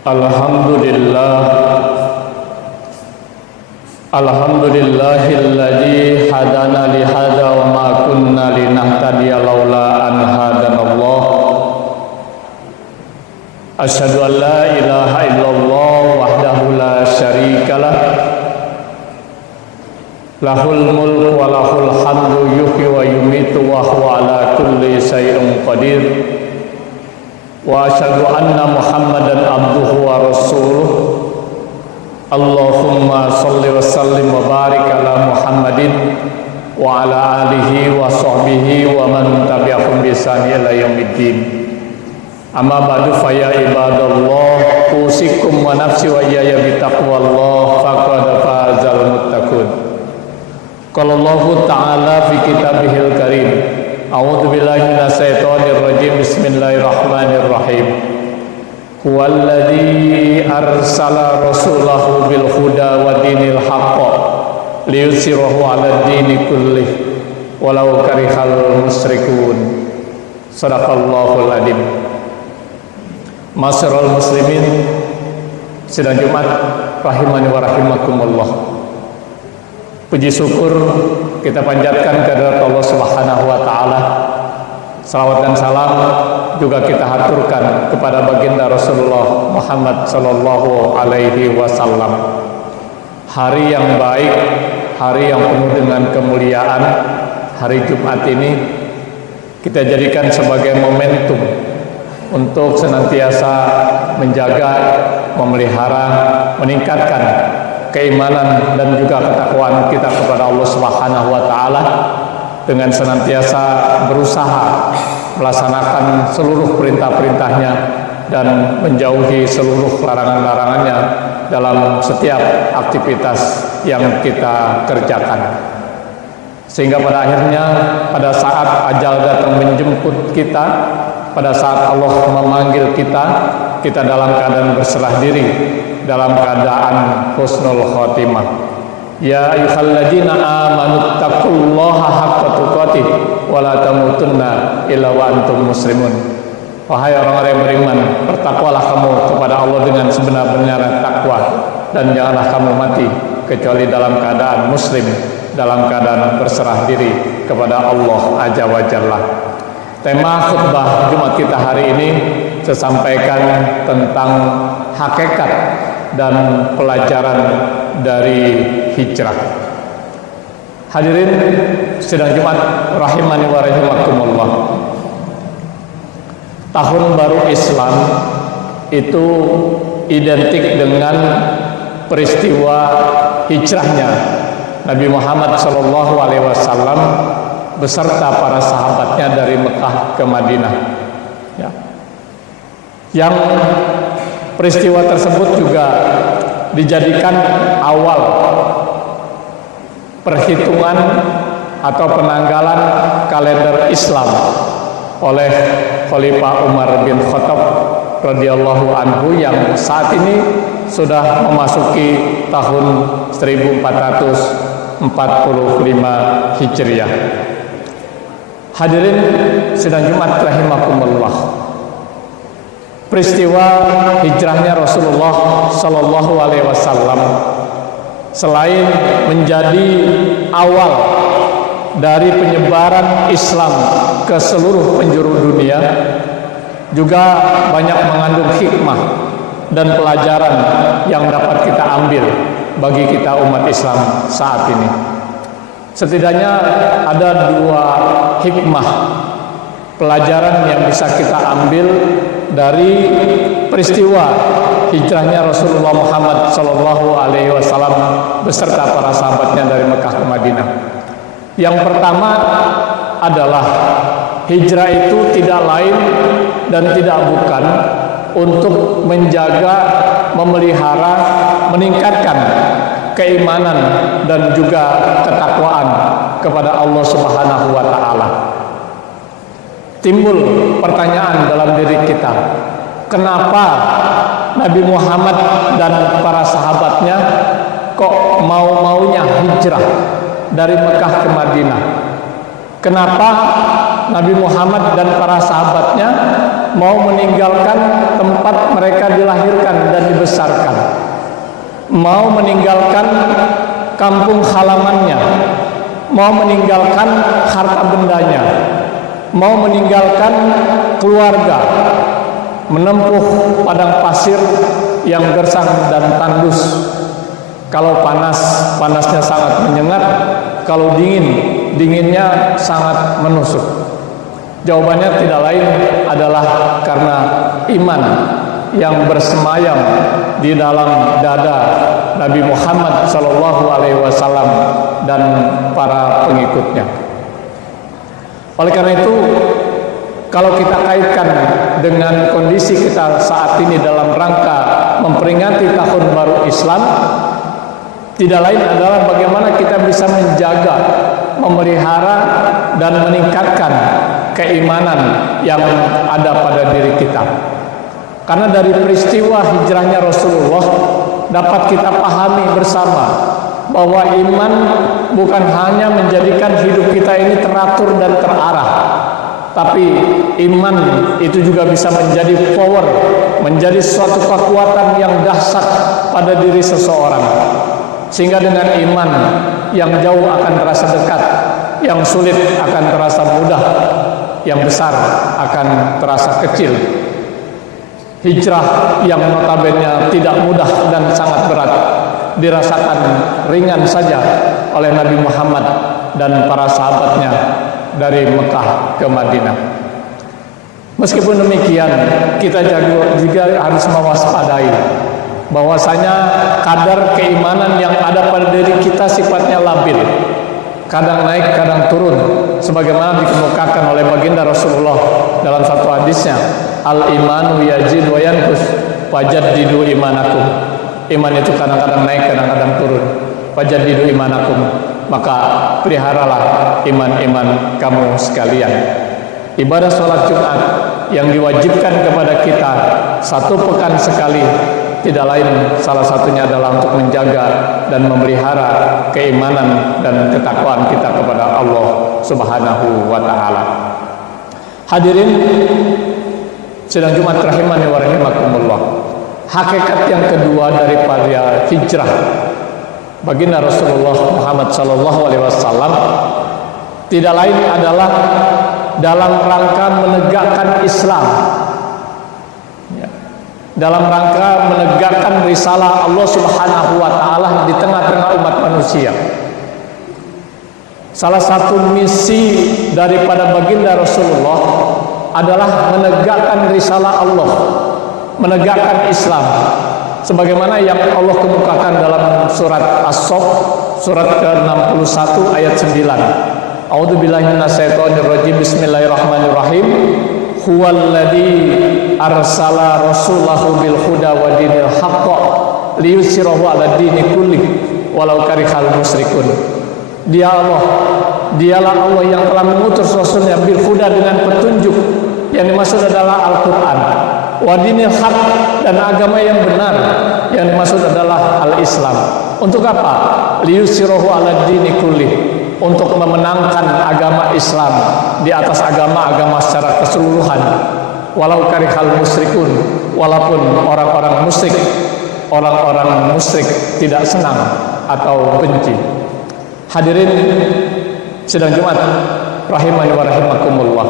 Alhamdulillahilladzi hadana li hadza wa ma kunna linahtadiya laula an hadanallah. Asyhadu an la ilaha illallah wahdahu la syarikalah. Lahul mulku wa lahul hamdu yuhyi wa yumitu wa huwa ala kulli syai'in qadir. Wa asyhadu anna Muhammadan abduhu wa rasuluh. Allahumma salli wa sallim wa barik ala Muhammadin wa ala alihi wa sahbihi wa man tabi'ahum bi ihsan ila yaumiddin. Amma ba'du fa ya ibadallah, usikum wa nafsi wa iyaya bi taqwallah faqad fazal muttaqun. Qala Allah ta'ala fi kitabihil karim. A'udzu billahi minasyaitonir rajim. Bismillahirrahmanirrahim. Huwallazi arsala rasulahu bil huda wa dinil haqq liyusirahu 'alad dini kullih walau karihal musyrikun. Shadaqallahul adzim. Masyarul muslimin, sidang Jumat rahimani wa rahimakumullah. Puji syukur kita panjatkan kehadirat Allah Subhanahu wa taala. Salawat dan salam juga kita haturkan kepada baginda Rasulullah Muhammad sallallahu alaihi wasallam. Hari yang baik, hari yang penuh dengan kemuliaan, hari Jumat ini kita jadikan sebagai momentum untuk senantiasa menjaga, memelihara, meningkatkan keimanan dan juga ketakwaan kita kepada Allah Subhanahu wa taala dengan senantiasa berusaha melaksanakan seluruh perintah-perintahnya dan menjauhi seluruh larangan-larangannya dalam setiap aktivitas yang kita kerjakan. Sehingga pada akhirnya pada saat ajal datang menjemput kita, pada saat Allah memanggil kita dalam keadaan berserah diri, dalam keadaan husnul khotimah. Ya ayyuhalladzina amanu taqullaha haqqa tuqatih wa la tamutunna illa wa antum muslimun. Wahai orang-orang yang beriman, bertakwalah kamu kepada Allah dengan sebenar-benarnya takwa, dan janganlah kamu mati kecuali dalam keadaan muslim, dalam keadaan berserah diri kepada Allah Azza wa Jalla. Tema khutbah Jumat kita hari ini saya sampaikan tentang hakikat dan pelajaran dari hijrah. Hadirin sidang Jumat rahimani wa rahimakumullah. Tahun baru Islam itu identik dengan peristiwa hijrahnya Nabi Muhammad SAW beserta para sahabatnya dari Mekah ke Madinah. Ya. Yang peristiwa tersebut juga dijadikan awal perhitungan atau penanggalan kalender Islam oleh Khalifah Umar bin Khattab radhiyallahu anhu yang saat ini sudah memasuki tahun 1445 Hijriah. Hadirin sidang Jumat rahimakumullah. Peristiwa hijrahnya Rasulullah sallallahu alaihi wasallam selain menjadi awal dari penyebaran Islam ke seluruh penjuru dunia, juga banyak mengandung hikmah dan pelajaran yang dapat kita ambil bagi kita umat Islam saat ini. Setidaknya ada dua hikmah pelajaran yang bisa kita ambil dari peristiwa hijrahnya Rasulullah Muhammad SAW beserta para sahabatnya dari Mekah ke Madinah. Yang pertama adalah hijrah itu tidak lain dan tidak bukan untuk menjaga, memelihara, meningkatkan keimanan dan juga ketakwaan kepada Allah Subhanahu wa taala. Timbul pertanyaan dalam diri kita, kenapa Nabi Muhammad dan para sahabatnya kok mau-maunya hijrah dari Mekah ke Madinah? Kenapa Nabi Muhammad dan para sahabatnya mau meninggalkan tempat mereka dilahirkan dan dibesarkan, mau meninggalkan kampung halamannya, mau meninggalkan harta bendanya, mau meninggalkan keluarga, menempuh padang pasir yang gersang dan tandus. Kalau panas, panasnya sangat menyengat. Kalau dingin, dinginnya sangat menusuk. Jawabannya tidak lain adalah karena iman yang bersemayam di dalam dada Nabi Muhammad SAW dan para pengikutnya. Oleh karena itu, kalau kita kaitkan dengan kondisi kita saat ini dalam rangka memperingati Tahun Baru Islam, tidak lain adalah bagaimana kita bisa menjaga, memelihara, dan meningkatkan keimanan yang ada pada diri kita. Karena dari peristiwa hijrahnya Rasulullah dapat kita pahami bersama bahwa iman bukan hanya menjadikan hidup kita ini teratur dan terarah, tapi iman itu juga bisa menjadi power, menjadi suatu kekuatan yang dahsyat pada diri seseorang. Sehingga dengan iman yang jauh akan terasa dekat, yang sulit akan terasa mudah, yang besar akan terasa kecil. Hijrah yang notabene tidak mudah dan sangat berat dirasakan ringan saja oleh Nabi Muhammad dan para sahabatnya dari Mekah ke Madinah. Meskipun demikian, kita juga harus mewaspadai bahwasanya kadar keimanan yang ada pada diri kita sifatnya labil, kadang naik, kadang turun, sebagaimana dikemukakan oleh baginda Rasulullah dalam satu hadisnya, al-imanu yazid wa yanqus fajaddidu imanakum. Iman itu kadang-kadang naik, kadang-kadang turun. Fajaddidu imanakum, maka peliharalah iman-iman kamu sekalian. Ibadah sholat Jumat yang diwajibkan kepada kita 1 pekan sekali, tidak lain salah satunya adalah untuk menjaga dan memelihara keimanan dan ketakwaan kita kepada Allah Subhanahu wa taala. Hadirin sidang Jumat rahimani wa rahimakumullah. Hakikat yang kedua daripada hijrah baginda Rasulullah Muhammad sallallahu alaihi wasallam tidak lain adalah dalam rangka menegakkan Islam, dalam rangka menegakkan risalah Allah Subhanahu wa taala di tengah-tengah umat manusia. Salah satu misi daripada baginda Rasulullah adalah menegakkan risalah Allah, menegakkan Islam, sebagaimana yang Allah kemukakan dalam surat As-Saff surat ke-61 ayat 9. A'udzubillahi minasyaitonirrajim. Bismillahirrahmanirrahim. Huwallazi arsala rasulahu bil huda wa dinil haqq liyusirahu 'ala dini kulli walau karihal musyrikun. Dialah Allah yang telah mengutus rasulnya bil huda dengan petunjuk, yang dimaksud adalah Al-Qur'an, wa dinil haqq dan agama yang benar, yang dimaksud adalah al-Islam. Untuk apa? Liyusirahu 'ala dini kulli, untuk memenangkan agama Islam di atas agama-agama secara keseluruhan. Walau karihal musyrikun, walaupun orang-orang musyrik tidak senang atau benci. Hadirin sidang Jumat rahimani wa rahimakumullah.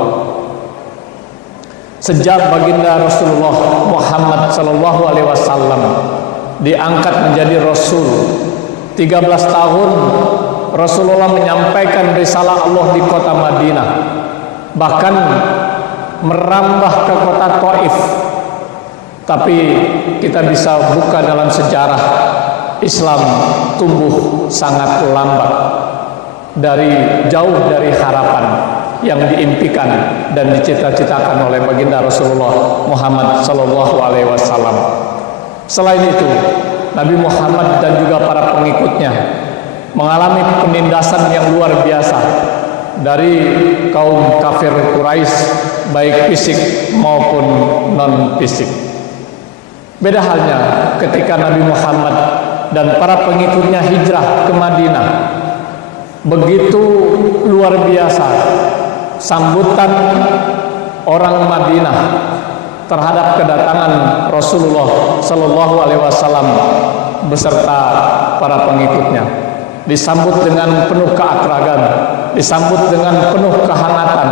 Sejak baginda Rasulullah Muhammad sallallahu alaihi wasallam diangkat menjadi rasul, 13 tahun Rasulullah menyampaikan risalah Allah di kota Madinah, bahkan merambah ke kota Taif. Tapi kita bisa buka dalam sejarah, Islam tumbuh sangat lambat, jauh dari harapan yang diimpikan dan dicita-citakan oleh baginda Rasulullah Muhammad sallallahu alaihi wasallam. Selain itu, Nabi Muhammad dan juga para pengikutnya mengalami penindasan yang luar biasa dari kaum kafir Quraisy, baik fisik maupun non fisik. Beda halnya ketika Nabi Muhammad dan para pengikutnya hijrah ke Madinah. Begitu luar biasa sambutan orang Madinah terhadap kedatangan Rasulullah Sallallahu Alaihi Wasallam beserta para pengikutnya. Disambut dengan penuh keakraban, disambut dengan penuh kehangatan,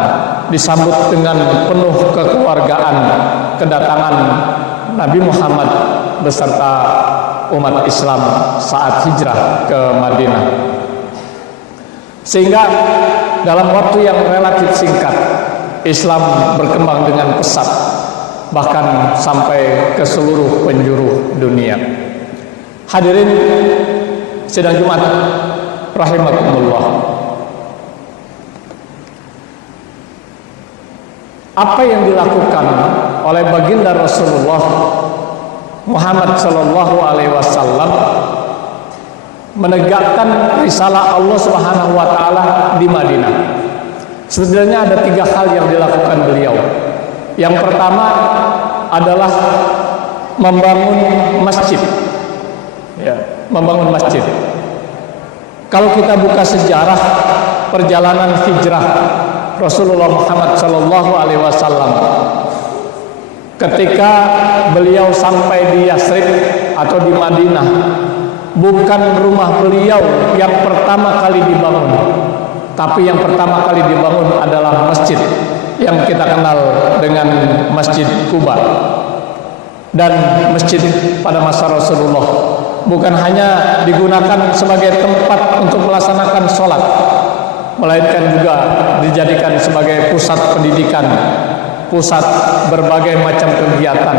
disambut dengan penuh kekeluargaan kedatangan Nabi Muhammad beserta umat Islam saat hijrah ke Madinah. Sehingga dalam waktu yang relatif singkat Islam berkembang dengan pesat, bahkan sampai ke seluruh penjuru dunia. Hadirin sidang Jumat rahimakumullah. Apa yang dilakukan oleh baginda Rasulullah Muhammad sallallahu alaihi wasallam menegakkan risalah Allah Subhanahu wa taala di Madinah. Sebenarnya ada 3 hal yang dilakukan beliau. Yang pertama adalah membangun masjid. Ya, membangun masjid. Kalau kita buka sejarah perjalanan hijrah Rasulullah Muhammad sallallahu alaihi wasallam, ketika beliau sampai di Yasrib atau di Madinah, bukan rumah beliau yang pertama kali dibangun, tapi yang pertama kali dibangun adalah masjid yang kita kenal dengan Masjid Quba. Dan masjid pada masa Rasulullah bukan hanya digunakan sebagai tempat untuk melaksanakan sholat, melainkan juga dijadikan sebagai pusat pendidikan, pusat berbagai macam kegiatan,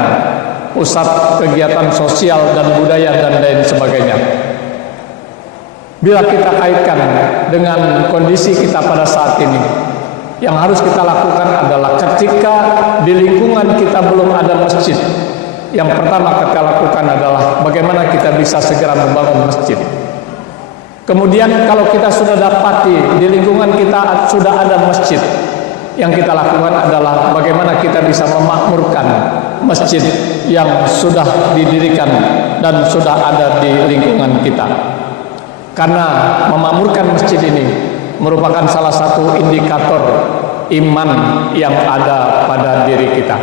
pusat kegiatan sosial dan budaya dan lain sebagainya. Bila kita kaitkan dengan kondisi kita pada saat ini, yang harus kita lakukan adalah ketika di lingkungan kita belum ada masjid, yang pertama kita lakukan adalah bagaimana kita bisa segera membangun masjid. Kemudian kalau kita sudah dapati di lingkungan kita sudah ada masjid, yang kita lakukan adalah bagaimana kita bisa memakmurkan masjid yang sudah didirikan dan sudah ada di lingkungan kita. Karena memakmurkan masjid ini merupakan salah satu indikator iman yang ada pada diri kita.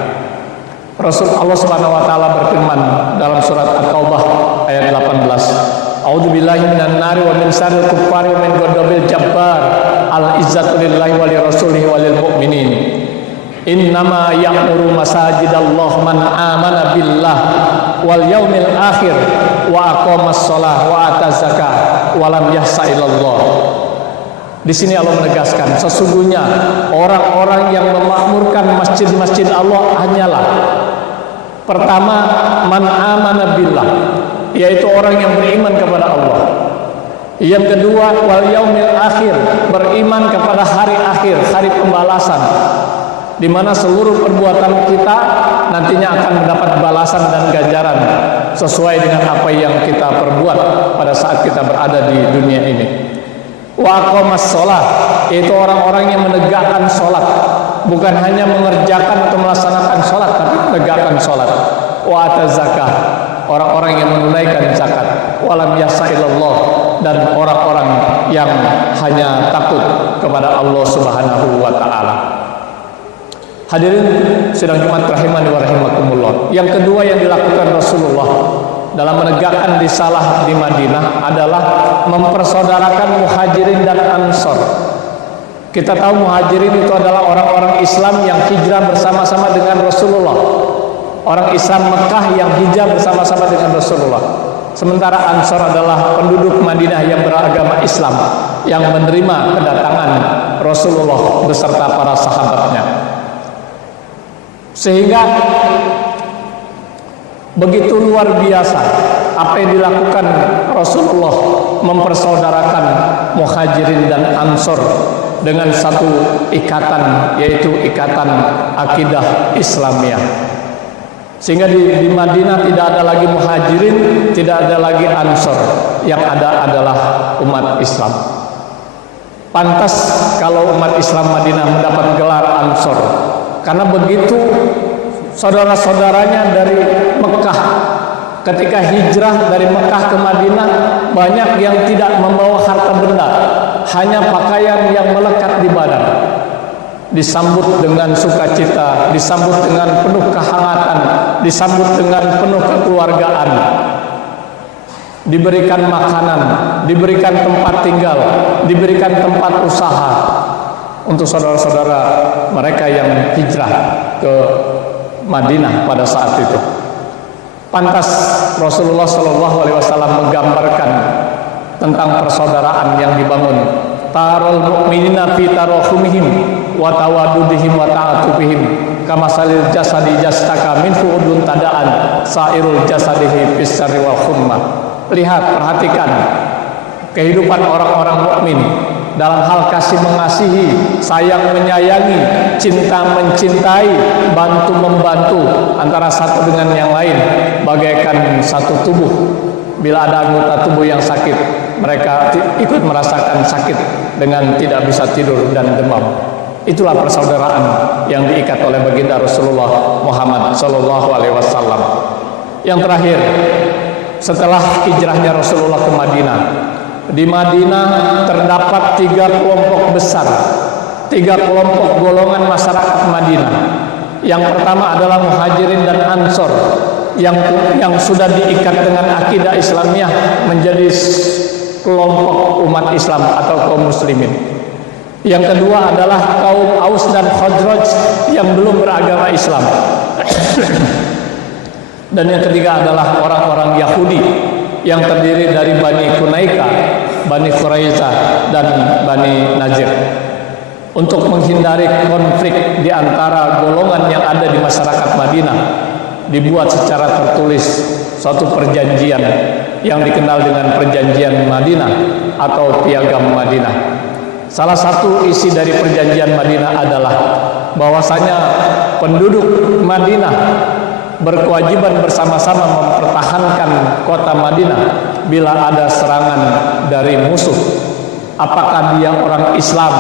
Allah Subhanahu wa taala berfirman dalam surat At-Taubah ayat 18, A'udzubillahi minan nari wa min syarril kuffari wa min ghadabil jabbar al-izzatu lillahi wa lirasulihi wa lil mu'minin. Innama ya'muru masajidallah man amana billah wal yaumil akhir wa aqamas shalah wa ataz zakah wa lam yahsa ilallah. Di sini Allah menegaskan sesungguhnya orang-orang yang memakmurkan masjid-masjid Allah hanyalah pertama man amana billah, yaitu orang yang beriman kepada Allah. Yang kedua wal yaumil akhir, beriman kepada hari akhir, hari pembalasan, di mana seluruh perbuatan kita nantinya akan mendapat balasan dan ganjaran sesuai dengan apa yang kita perbuat pada saat kita berada di dunia ini. Wa aqamas shalah, yaitu orang-orang yang menegakkan sholat, bukan hanya mengerjakan atau melaksanakan sholat, tapi menegakkan sholat. Wa ataz zakah, orang-orang yang menunaikan zakat. Wa lam yahsa ilallah, dan orang-orang yang hanya takut kepada Allah Subhanahu wa taala. Hadirin sidang Jumat rahimani wa rahimakumullah. Yang kedua yang dilakukan Rasulullah dalam menegakkan risalah di Madinah adalah mempersaudarakan Muhajirin dan Ansor. Kita tahu Muhajirin itu adalah orang-orang Islam yang hijrah bersama-sama dengan Rasulullah, orang Islam Mekah yang hijrah bersama-sama dengan Rasulullah. Sementara Ansor adalah penduduk Madinah yang beragama Islam, yang menerima kedatangan Rasulullah beserta para sahabatnya. Sehingga begitu luar biasa apa yang dilakukan Rasulullah mempersaudarakan Muhajirin dan Ansor dengan satu ikatan, yaitu ikatan akidah Islamiyah. Sehingga di Madinah tidak ada lagi Muhajirin, tidak ada lagi Ansor, yang ada adalah umat Islam. Pantas kalau umat Islam Madinah mendapat gelar Ansor, karena begitu saudara-saudaranya dari Mekah ketika hijrah dari Mekah ke Madinah banyak yang tidak membawa harta benda, hanya pakaian yang melekat di badan. disambut dengan sukacita, disambut dengan penuh kehangatan, disambut dengan penuh kekeluargaan, diberikan makanan, diberikan tempat tinggal, diberikan tempat usaha untuk saudara-saudara mereka yang hijrah ke Madinah pada saat itu. Pantas Rasulullah SAW menggambarkan tentang persaudaraan yang dibangun. Tarol mu'minina fi tarahumihim wa tawadudihim wa ta'atubihim kamasalil jasadi jastaka min fu'udun tadaan sairul jasadihi fis syarri wal humma. Lihat, perhatikan kehidupan orang-orang mukmin dalam hal kasih mengasihi, sayang menyayangi, cinta mencintai, bantu membantu antara satu dengan yang lain, bagaikan satu tubuh. Bila ada anggota tubuh yang sakit, mereka ikut merasakan sakit dengan tidak bisa tidur dan demam. Itulah persaudaraan yang diikat oleh baginda Rasulullah Muhammad SAW. Yang terakhir, setelah hijrahnya Rasulullah ke Madinah, di Madinah terdapat 3 kelompok besar, 3 kelompok golongan masyarakat Madinah. Yang pertama adalah Muhajirin dan Ansor yang sudah diikat dengan akidah Islamiyah menjadi kelompok umat Islam atau kaum muslimin. Yang kedua adalah kaum Aus dan Khazraj yang belum beragama Islam. Dan yang ketiga adalah orang-orang Yahudi yang terdiri dari Bani Kunaika, Bani Quraizah, dan Bani Najir. Untuk menghindari konflik di antara golongan yang ada di masyarakat Madinah, dibuat secara tertulis suatu perjanjian yang dikenal dengan perjanjian Madinah atau piagam Madinah. Salah satu isi dari perjanjian Madinah adalah bahwasanya penduduk Madinah berkewajiban bersama-sama mempertahankan kota Madinah bila ada serangan dari musuh. Apakah dia orang Islam,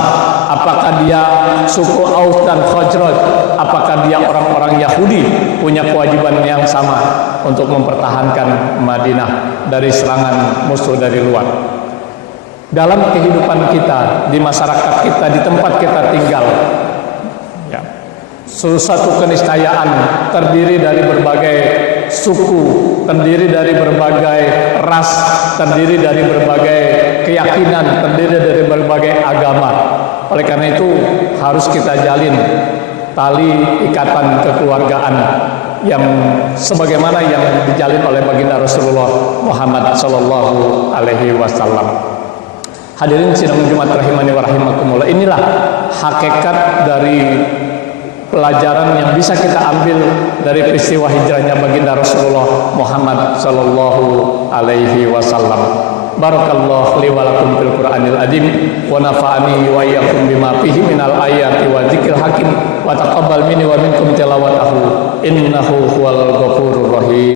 apakah dia suku Aus dan Khazraj, apakah dia orang-orang Yahudi, punya kewajiban yang sama untuk mempertahankan Madinah dari serangan musuh dari luar. Dalam kehidupan kita, di masyarakat kita, di tempat kita tinggal, ya, suatu keniscayaan terdiri dari berbagai suku, terdiri dari berbagai ras, terdiri dari berbagai keyakinan, terdiri dari berbagai agama. Oleh karena itu harus kita jalin tali ikatan kekeluargaan yang sebagaimana yang dijalin oleh baginda Rasulullah Muhammad sallallahu alaihi wasallam. Hadirin sidang Jumat rahimani wa rahimakumullah, inilah hakikat dari pelajaran yang bisa kita ambil dari peristiwa hijrahnya baginda Rasulullah Muhammad sallallahu alaihi wasallam. Barakallahu li wa lakum fil Qur'anil azim wa nafa'ani wa iyyakum bima fihi minal ayati wa dzikril hakim wa taqabbal minni wa minkum tilawatahu innahu huwal ghafurur rahim.